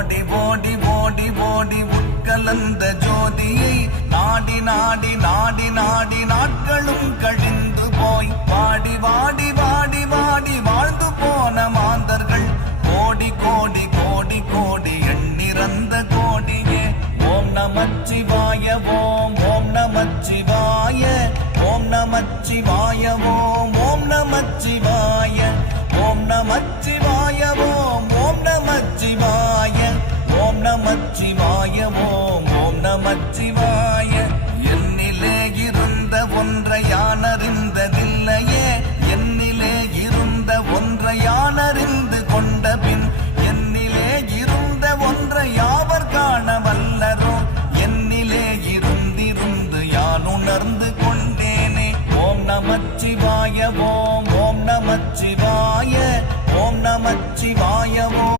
ஓடி ஓடி ஓடி ஓடி உட்கலந்த ஜோதியை நாடி நாடி நாடி நாடி நாட்களும் கழிந்து போய் வாடி வாடி வாடி வாடி வாழ்ந்து போன மாந்தர்கள் கோடி கோடி கோடி கோடி எண்ணிறந்த கோடியே. ஓம் நமச்சிவாய ஓம் ஓம் நமச்சிவாய ஓம் நமச்சிவாய ஓம் ஓம் நமச்சிவாய ஓம் நமச்சிவாய ஓம் ஓம் நமச்சிவாய ஓம் நமச்சிவாய ஓம் ஓம் நமச்சிவாய.